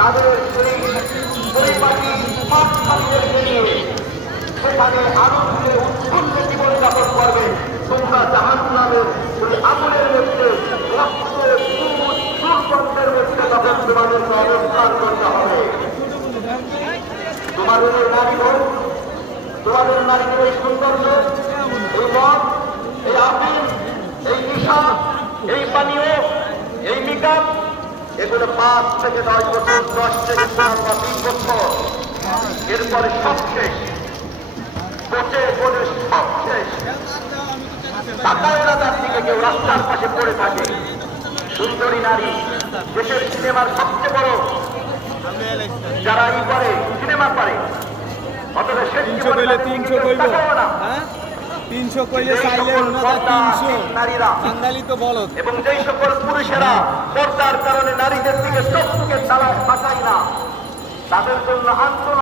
তাদের সেই পরিপাটি পাঠশালীদেরকে নিয়ে সেখানে আনন্দে উৎফুল্ল জীবনযাপন করবে। তোমরা জাহান্নামের ওই আগুনের মধ্যে রক্ত দুর্গন্ধের মধ্যে তখন তোমাদেরকে অবস্থান করতে হবে। তোমাদের নারী হোক, তোমাদের নারীদের এই সৌন্দর্য, এই মদ, এই আফিম, এই নিশা, এই পানীয়, এই মেকআপ, এগুলো 5 থেকে 10 বছর, 10 থেকে 5 বা 20 বছর, এরপরে সব শেষ, পচে পড়ে সব শেষ। টাকাওয়ালা তার দিকে কেউ রাস্তার পাশে পড়ে থাকে। সুন্দরী নারী দেশের সিনেমার সবচেয়ে বড় যারা ই করে, সিনেমা করে, অথচ শেষ জীবনে 300 কইলে চাইলে ওনারা 300 নারীরা বাঙালি তো বলো। এবং যেই সকল পুরুষেরা পর্দার কারণে নারীদের দিকে চোখকে তারা তাকায় না, তাদের জন্য আন্দোলন